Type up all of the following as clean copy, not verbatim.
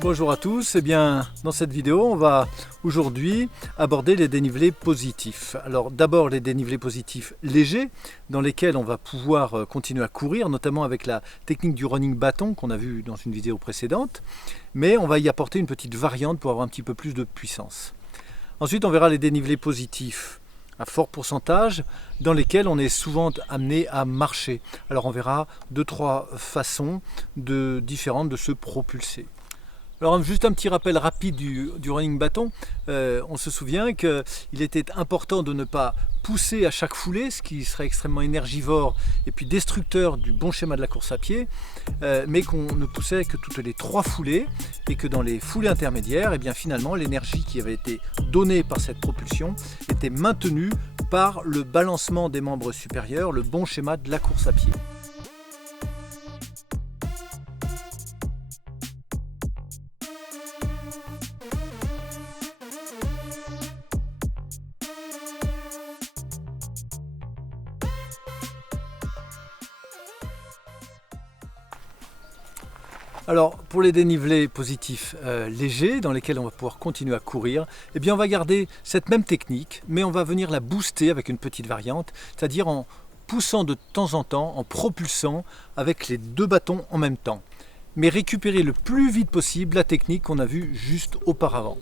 Bonjour à tous, dans cette vidéo on va aujourd'hui aborder les dénivelés positifs. Alors d'abord les dénivelés positifs légers dans lesquels on va pouvoir continuer à courir, notamment avec la technique du running bâton qu'on a vu dans une vidéo précédente, mais on va y apporter une petite variante pour avoir un petit peu plus de puissance. Ensuite on verra les dénivelés positifs à fort pourcentage dans lesquels on est souvent amené à marcher. Alors on verra 2-3 façons différentes de se propulser. Alors juste un petit rappel rapide du running bâton. On se souvient qu'il était important de ne pas pousser à chaque foulée, ce qui serait extrêmement énergivore et puis destructeur du bon schéma de la course à pied, mais qu'on ne poussait que toutes les 3 foulées et que dans les foulées intermédiaires, finalement l'énergie qui avait été donnée par cette propulsion était maintenue par le balancement des membres supérieurs, le bon schéma de la course à pied. Alors pour les dénivelés positifs légers dans lesquels on va pouvoir continuer à courir, on va garder cette même technique, mais on va venir la booster avec une petite variante, c'est-à-dire en poussant de temps en temps, en propulsant avec les 2 bâtons en même temps, mais récupérer le plus vite possible la technique qu'on a vue juste auparavant.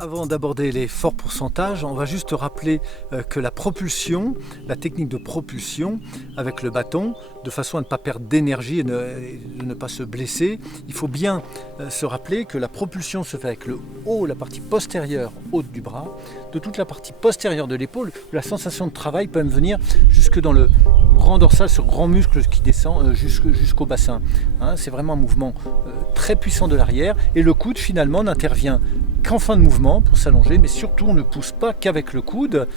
Avant d'aborder les forts pourcentages, on va juste rappeler que la propulsion, la technique de propulsion avec le bâton, de façon à ne pas perdre d'énergie et de ne pas se blesser, il faut bien se rappeler que la propulsion se fait avec le haut, la partie postérieure haute du bras, de toute la partie postérieure de l'épaule. La sensation de travail peut même venir jusque dans le grand dorsal, ce grand muscle qui descend jusqu'au bassin. C'est vraiment un mouvement très puissant de l'arrière et le coude finalement n'intervient qu'en fin de mouvement pour s'allonger, mais surtout on ne pousse pas qu'avec le coude,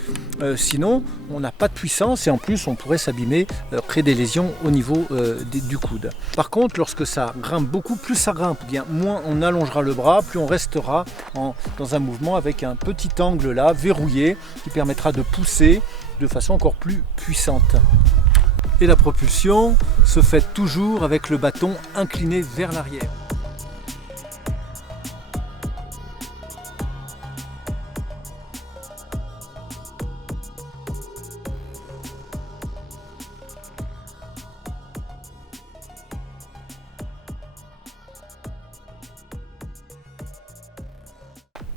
sinon on n'a pas de puissance et en plus on pourrait s'abîmer, créer des lésions au niveau du coude. Par contre, lorsque ça grimpe beaucoup, plus ça grimpe, moins on allongera le bras, plus on restera dans un mouvement avec un petit angle là, verrouillé, qui permettra de pousser de façon encore plus puissante. Et la propulsion se fait toujours avec le bâton incliné vers l'arrière.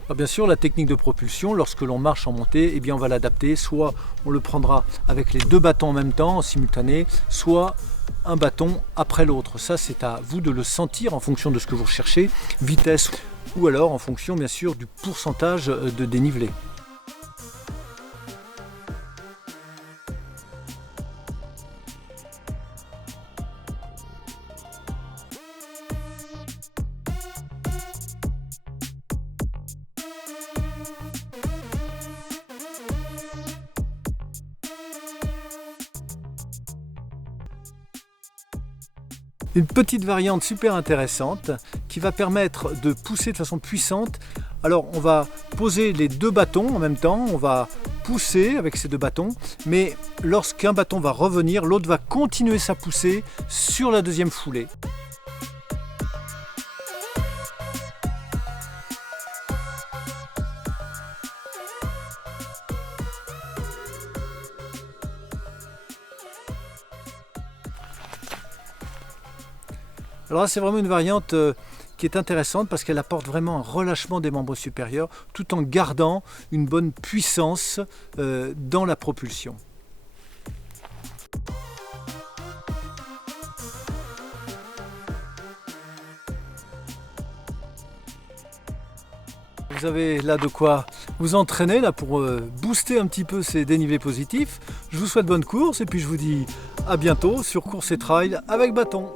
Alors bien sûr, la technique de propulsion, lorsque l'on marche en montée, on va l'adapter. Soit on le prendra avec les 2 bâtons en même temps, en simultané, soit un bâton après l'autre. Ça, c'est à vous de le sentir en fonction de ce que vous recherchez, vitesse, ou alors en fonction bien sûr du pourcentage de dénivelé. Une petite variante super intéressante qui va permettre de pousser de façon puissante. Alors on va poser les 2 bâtons en même temps, on va pousser avec ces 2 bâtons, mais lorsqu'un bâton va revenir, l'autre va continuer sa poussée sur la 2e foulée. Alors là, c'est vraiment une variante qui est intéressante parce qu'elle apporte vraiment un relâchement des membres supérieurs tout en gardant une bonne puissance dans la propulsion. Vous avez là de quoi vous entraîner là pour booster un petit peu ces dénivelés positifs. Je vous souhaite bonne course et puis je vous dis à bientôt sur Course et Trail avec bâton.